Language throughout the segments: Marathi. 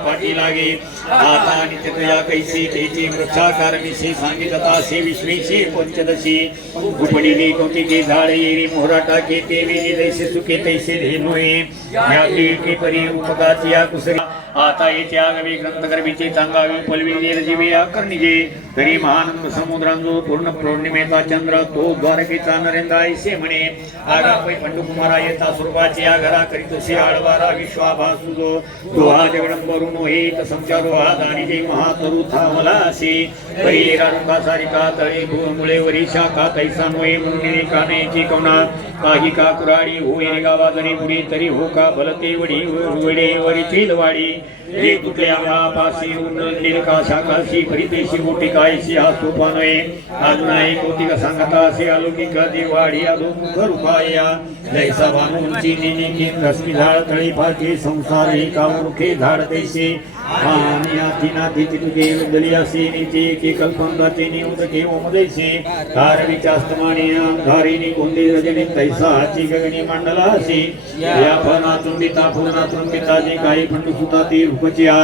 पाठी लागे आता नित्यतया कैसी तेची वृक्षाकार विषयी सांगितता से विश्वेशी पंचदशी उपडीली कोणती झाडे येरी मोहराटा के ते वेली जैसे सुखे तैसे धेनुये या की परी उपगाची या कुसरी आता येथे आगवी ग्रंथ गर्भीचे चांगावी पलवी जीवे आकर्णिजे तरी महानंद समुद्रांजो पूर्ण पौर्णिमेचा चंद्र तो द्वारकेचा नरेंद्र ऐसे म्हणे आगापै पंडुकुमारा येता स्वरूपाची या घरा करीतसे आळवारा विश्वाभासुजो तो हा जगदंबरून हेत संचारो हा दानिजे महातरु थावलासी परी रारुका सारिका तळे मुळे वरी शाखा तैसा नोये मुंडिनी कानेची कवना काही का कुराडी होई गावा जरी बुडी तरी हो का भलते वडी वडे वरी चिलवाडी हे तुटल्या पासी उन्नील का शाखाशी परितेशी मोठी कायशी हा सोपानये अजूनही कौतिक सांगता असे अलौकिक देवाडी अधोमुख रूपाया जैसा वानूंची निनी रश्मी झाड तळी फाके संसार हे कामुखे झाड तैसे आणि आतीनाती तुझे उदली असे नीचे की कल्पंदाचे निउदके ओमदैसे धारविचास्तमाने अंधारिणी कोंदे रजनी तैसा हाची गगनी मंडला असे या फनातून बिता फुलनातून बिता जे काही पंडू सुता ती रूपचिया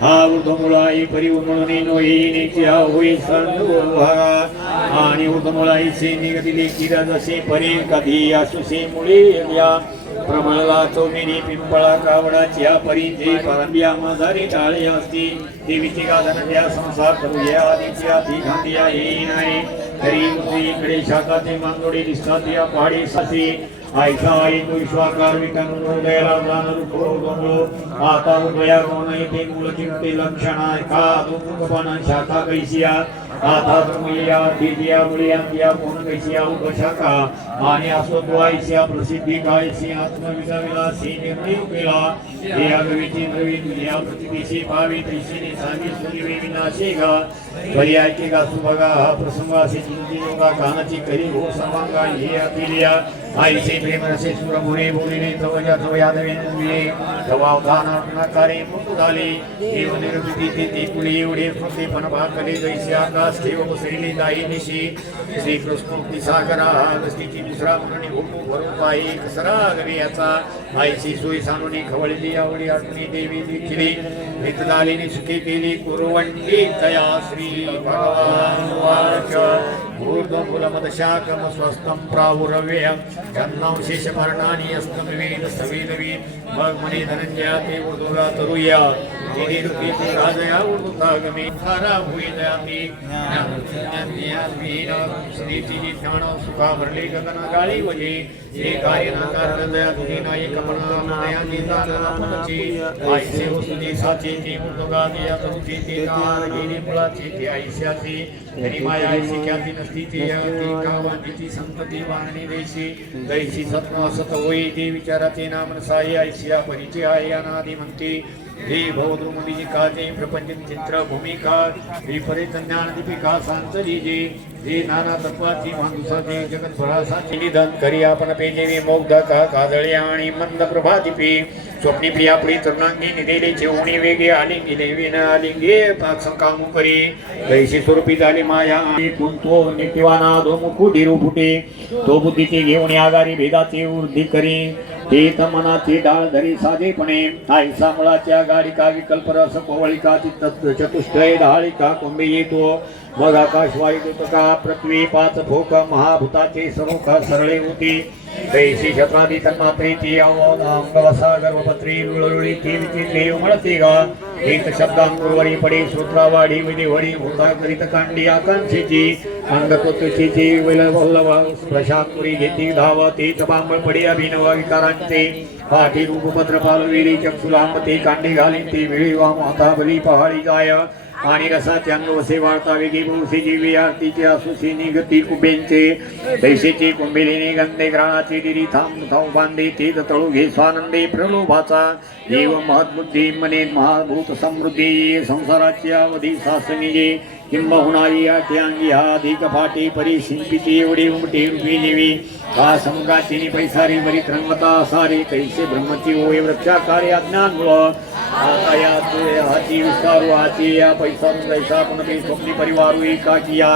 हा उर्धमुळाई परी उन्मळणी नोई नेचिया होई संडुहा आणि उर्धमुळाई से निगदिले किरा जसे परी कधी आसुसे मुळे या प्रमळला चौमिनी पिंपळा कावडाच्या परी जे परंबिया मधारी टाळे असती देवीची गाधन त्या संसार करूया आधीची आधी घांदिया येई नाही तरी इकडे शाखाचे मांगोडी दिसतात या पहाडी साथी आयशा आई विश्वाकार विकन हृदयाला जाणर खोदो आता उभया कोण येते मूळ चिंते लक्षणा का दुःखपण शाखा कैसिया आता तुमया दिदिया मुळिया कोण कैसिया उपशाखा आणि असो द्वायसिया प्रसिद्धी कायसी आत्मविदाविला सी निर्णय केला हे अगवीची नवी दुनिया प्रतिदिशी भावी दिशेने सांगी सुनिवे विनाशेगा पर्यायचे का सुभगा हा प्रसंगाशी चिंतियोगा कानाची करी हो समांगा हे अतिलिया आईसे प्रेम रसे सुरमुरे बोलिने तवया तवया देवेंद्रिये तवावधानात्मकारे मुक्ताली देव निर्मिती ती कुली एवढे फुटे पण भाकले जैसे आकाश ठेव बसलेली दाई निशी श्री कृष्ण सागरा गस्तीची दुसरा म्हणून भोटू भरून पायी कसरा गवी याचा आईची सोय सानुनी खवळली आवडी आठवणी देवी दिखली नितदालिनी सुखी केली कुरवंडी तया श्री भगवान वाच ऊर्ध्वमूलमदशाकम स्वस्तं प्रावुरव्ययं जन्मं शेषपर्णानि अस्तं विवेद सवेदवीत मग मनी धनंजया ते ऊर्ध्वगा तरुया तिने रुपीती राजया ऊर्ध्वतागमे सारा भुईदयाती ज्ञानज्ञानवीर स्त्रीची ध्यान सुखा भरले गगन गाळी वजे हे कार्य न कारण दया तुझी नाही कमला नया निता नपदची आईसे वसुदी साची ती ऊर्ध्वगा दिया तरुची ती तार गेली मुळाची ती आईशाची तरी माया आईशी ख्याती नसती ती यती कावांतीची संपत्ती वाहणी देशी दैशी सत्व सत होई ती विचाराचे नाम साई आईशिया परिचय आहे अनादि म्हणती हे भवद्रुमुनी काजे प्रपंच चित्र भूमिका विपरीत ज्ञान दीपिका सांतली जे हे नाना तत्वाची माणसाचे जगत भरासाची निधन करी आपण पेजेवी मोगदा का काजळे आणि मंद प्रभादीपी स्वप्नी प्रियापुरी तरुणांगी निदेले चेवणी वेगे आलिंगी देवीन आलिंगे संकामू करी कैशी स्वरूपी झाली माया आणि कुंतो नित्यवाना दो मुखू धीरू फुटे तो बुद्धीचे घेऊन आगारी भेदाचे वृद्धी करी ते मनाची डाळ धरी साधेपणे आयसा मुळाच्या गाडिका विकल्प रस कोवळिका चतुष्टय ढाळिका कोंबे येतो मग आकाश वायू का पृथ्वी पाच भोक महाभूताचे समुख सरळे होती कैशी शत्रादी तन्मा प्रीती अंगवसा गर्भपत्री लुळुळी ती विचित्री उमळते गा एक शब्दांकुरवरी पडे श्रोत्रावाढी विधिवडी होता करीत कांडी आकांक्षेची अंगकोतुची विलवल्लभ प्रशांतपुरी घेती धाव ते बांबळ पडे अभिनव विकारांचे पाठी रूपपत्र पालवेली चक्षुलांबते कांडी घालीन ती वेळी वाम हाता बली पहाडी जाय आणि रसाचे अंग वसे वाळता वेगी बहुसे जीवी आरतीचे असुसी निगती कुबेंचे दैसेची कुंभिलीने गंधे ग्राणाची दिरी थांब थांब बांधे ते तळू घे स्वानंदे प्रलोभाचा देव महद्बुद्धी मने महाभूत समृद्धी संसाराची अवधी सासनिजे किंबहुनारी अट्यांगी हा अधिक फाटी परी शिंपिती एवढी उमटी रूपी देवी का समुगाची पैसारी बरीत रंगता सारे कैसे ब्रह्मची होय वृक्षाकारी अज्ञान आता या हाती विस्तारू हाती या पैसा पैसा पुनपे स्वप्नी परिवारू एका किया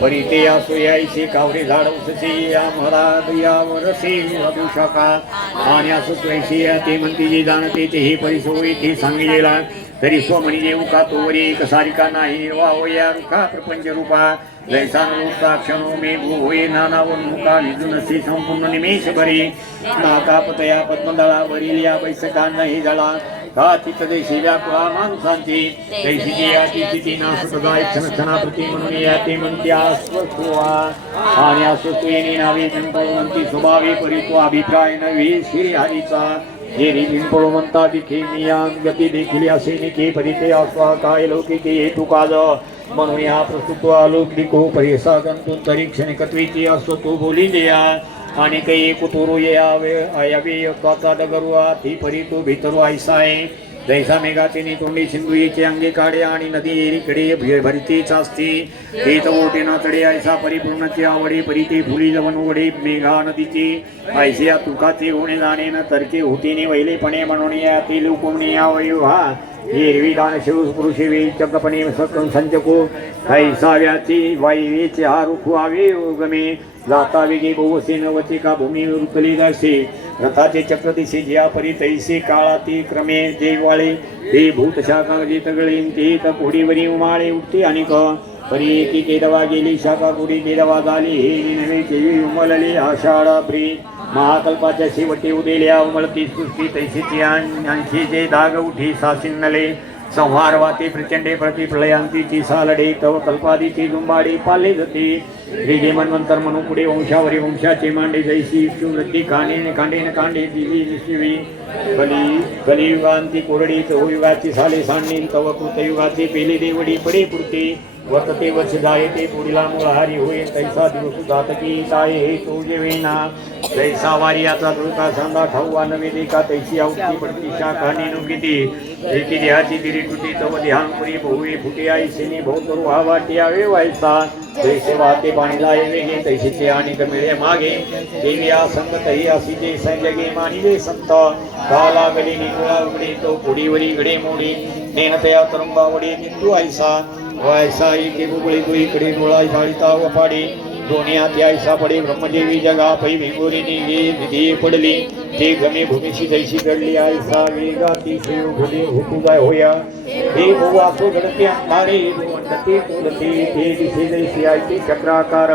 परी ते या सोयाईचे कावरे झाड उससे या महाराज या वरसे अभिषाका आणि असं पैसे या ते म्हणते जे जाणते ते हे परिसोई ते सांगितलेला तरी सोमणी देऊ का तो वरी कसारिका नाही निर्वा होया रुखा प्रपंच रूपा क्षणो मे भू होय नानावन्मुखा विजुनसी संपूर्ण निमेष भरी नाकापतया पद्मदळा वरील या बैसका नाही जळा का चित्तदेशी व्याकुळा माणसांची दैशिकी याची स्थिती नासुदाय क्षणक्षणाप्रती म्हणून याते म्हणत्या स्वस्वा आणि अस्वत्वेने नावे जनपळवंती स्वभावे परितो अभिप्राय नव्हे श्री हरीचा हे रिंपळ म्हणता दिखे नियान गती देखील असे निके परिते अस्वा काय लौकिके हेतू काज म्हणून या प्रस्तुत अलौकिको परिसा गंतून तरी क्षणिकत्वेची असो तो बोली देया आणि काही कुतुरू यावे यत्वाचा डगरू ती परी तो भितरू ऐसाय जैसा मेघाचे तोंडी सिंधुईचे अंगे काढे आणि नदी एरीकडे भरतीच असते हेत ओटे नाचडे ऐसा परिपूर्णची आवडे परिते फुली जवन ओढे मेघा नदीची ऐसे या तुकाचे होणे जाणे न तरके होतीने वैलेपणे म्हणून यातील हुकुमने यावयो हा हिरवी दान शिव पुरुषे वे चक्रपणे संचको ऐसाव्याची वाईवेचे हा रुखू आवे गमे जाता वेगे बहुसे नवती का भूमी रुतली जसे रथाचे चक्र दिसे ज्या परी तैसे काळाती क्रमे जेवाळे ते भूत शाखा जे तगळे ते कोडीवरी उमाळे उठते आणि परी एकी केदवा गेली शाखा कोडी केदवा झाली हे नवे केवी उमलले आषाढा प्री महाकल्पाच्या शेवटी उदेल्या उमलती सृष्टी तैसेची आणखी जे दाग उठी सासिन्नले संहार वाते प्रचंडे प्रतिप्रलयांतीची सालडे तव कल्पादीची जुंबाडी पाले जाते वेगे मनवंतर म्हणून पुढे वंशावरी वंशाचे मांडे जैसी वृत्ती कांडे दिली निशिवी कलियुगांती कोरडी युगाची साले सांडणी तव कृतयुगाची पेले देवडी पडे पुरते वर्तते वर्ष जाये ते पुढीला मुळहारी होईल तैसा दिवस जातकी ताये हे तो जेवेना जैसा वारी याचा दुर्गा सांदा ठाऊवा नवे देखा तैसी आवती पडती शाखा नेणू किती एकी देहाची दिरी तुटी तव देहांपुरी बहुवे फुटे आई सेनी बहुतरू हा वाटी आवे व्हायचा जैसे वाहते पाणी जाये वेगे तैसीचे आणि मिळे मागे देवी संगतही असी जे संजगे मानिले संत काला गली निगुळा उघडे तो पुढीवरी घडे मोडी नेनतया तरंबावडे निंदू ऐसा वैसा इथे गुगळी तू इकडे गोळा शाळीता वपाडी दोन्ही हाती ऐसा पडे ब्रह्मदेवी जगा पै भिंगोरीनी विधी पडली ते गमे भूमीशी जैशी घडली ऐसा वेगा ती शिव भुली हुकू जाय होया हे भुवासो घडते अंधारे वंडते कुलते ते दिसे जैसी आयते चक्राकार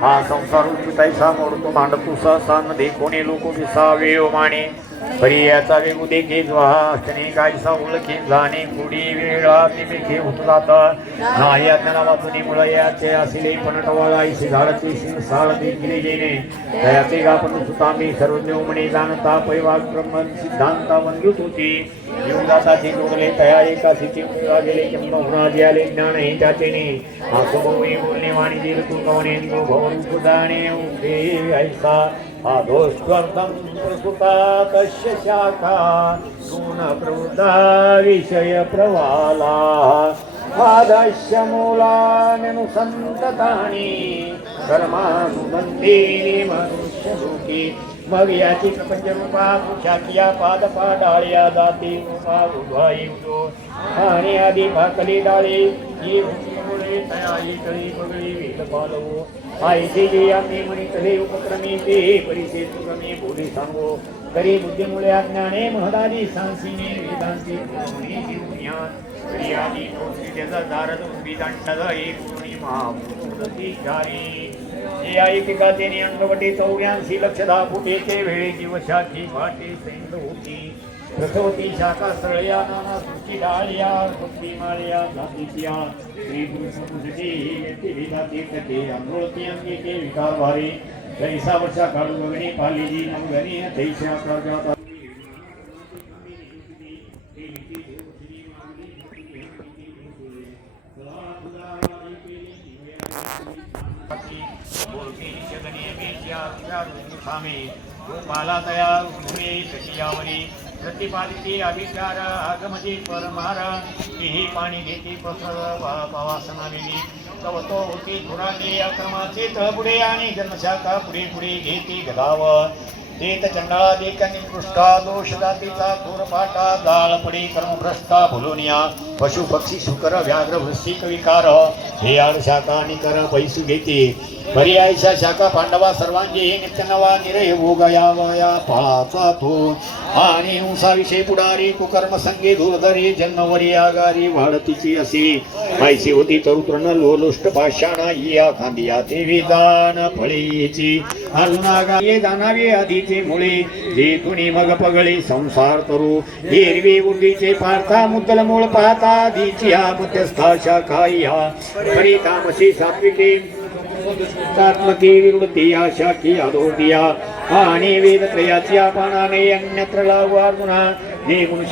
हा संसार उच्चुतायसा मोडतो मांडतो सहसा न कोणी लोक विसावे ओ माने पर्याचा वेगू देखी अष्टने कायसा उलखी जाणे कुडी वेळा ते मेखे उतरात नाही अज्ञाना वाचुनी मुळ याचे असिले पणटवाळाईशी झाडचे साळ देखील गेले त्याचे गापन सुतामी सर्वज्ञ म्हणे जाणता पैवाग ब्रह्म सिद्धांता वंदित होती युगाताची जोडले तया एकाशीची मुळा गेले किंवा हुणाजी आले ज्ञान हे त्याचेने आसुभवी बोलणे वाणी दिल तू कवणे भवन सुदाणे उभे ऐसा आधोस्वर्धं प्रसुता तस्य शाखा गुणप्रवृद्धा विषय प्रवाला आदस्य मूलान्यनुसंततानि कर्मानुबंधीनि मनुष्यलोके मग याची प्रपंच रूपा पुरुषाकिया पादपाडाळ्या जाती रूपा उद्वाई उदो आणि आधी भाकली डाळे ही मुळे तयारी कळी बगळी वेद पालवो आईचे जे आम्ही म्हणितले उपक्रमी ते परिसे तुक्रमी बोली सांगो तरी बुद्धीमुळे अज्ञाने महदादी सांसीने वेदांती पूर्णी जीवन्यान क्रियादी तोसी त्याचा दारद विदांटद एक पूर्णी महाभूतती जारी जे ऐकिका तेने अंगवटी 84 लक्ष 10 फुटे ते वेळे दिवसाची भाटे सैंद होती प्रसवती शाखा सरळ्या नाना सुची डाळ्या भक्ती माळ्या जातीच्या श्री गुरुसंस्कृती व्यक्ती विधाती तके अंगोळती अंगी के विकार भारी जैसा वर्षा काळू गगनी पालीजी नवगनी तैसा प्रजाता गोपाला तया भूमे तटियावरी प्रतिपादिते अभिचार आगमती परमार ही पाणी घेते प्रसर पवासनालेली तवतो होती धुराने अक्रमाचे तळपुढे आणि जन्मशाखा पुढे पुढे घेते गदाव देत चंडाळा देकानी पृष्ठा दोष जातीचा थोरपाटा जाळ पडे कर्मभ्रष्टा भुलोनिया पशु पक्षी शुकर व्याघ्र वृश्चिक विकार हे आडशाखा आणि कर पैसू घेते पर्यायशा शाखा पांडवा सर्वांगी नित्य नवा निरय भोगयावया पाचा तो आणि उंसाविषयी पुढारी कुकर्म संगे धुरधरी जन्मवरी आगारी वाढतीची असे ऐशी होती तरुतृण लोलुष्ट पाषाणा या खांदिया ते विधान फळीची अलनागा ये जाणावे आधीचे मुळे जे तुनी मग पगळे संसार तरू हिरवी बुद्धीचे पार्था मुद्दल मूळ पाहता आधीची हा मध्यस्था शाखा या परितामशी सात्विके तात्मकी विवृत्ती आशा की अधोदिया आणि वेदत्रयाची पानाने अन्यत्र लागू अर्जुना हे